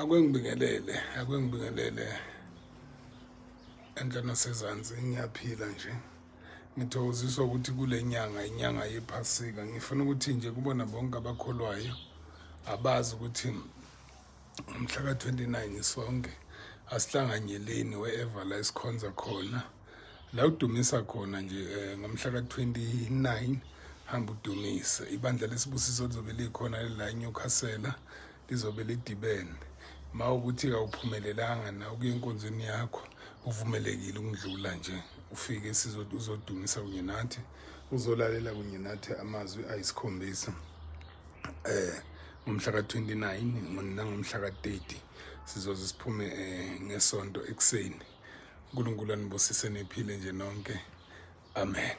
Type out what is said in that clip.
akwengibingelele enhlana sezansi ngiyaphila nje. Ngithokoziswa ukuthi kule inyanga yephasika ngifuna ukuthi nje kubona bonke abakholwayo abazi ukuthi umhla ka-29 isonke asihlanganyeleni wherever la isikhonza khona la udumisa khona nje ngomhla ka-29 hamba udumise ibandla leSibusiso lizobe likhona la eNyukhasela lizobe lidibene mawukuthi awuphumelelanga na ukuyinkonzweni yakho uvumelekile ukudlula nje ufike uzodumisa kunye nathi uzolalela kunye nathi amazwi ayisikhombisa ngomhla ka-29 nangomhla ka-30 sizoze siphume ngesonto ekuseni. uNkulunkulu anibusise nephile nje nonke, amen.